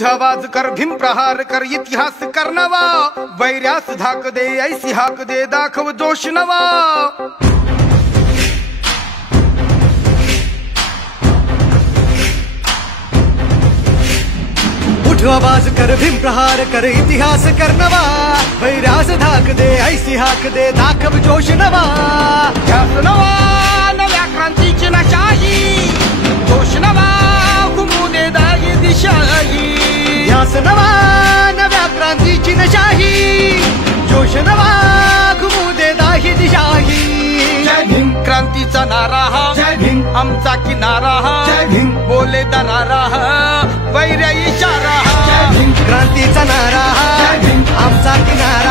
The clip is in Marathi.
उठ आवाज कर, भीम प्रहार कर, इतिहास कर नवा, वैर्यास धाक दे, ऐसी हाक दे, दाखव जोश नवा। उठ आवाज कर, भीम प्रहार कर, इतिहास कर नवा, वैर्यास धाक दे, ऐसी हाक दे, दाखव जोश नवा। ध्यास नवा नव्या क्रांतीची नशाही, जोश नवा घुमू दे दाही दिशाही। ध्यास नवा नव्या क्रांतीची नशाही, जोश नवा घुमू दे दाही दिशाही। जय भीम क्रांतीचा नारा हा, जय भीम आमचा किनारा हा, जय भीम बोले दरारा हा, वैर्य इशारा हा। क्रांतीचा नारा हा, आमचा किनारा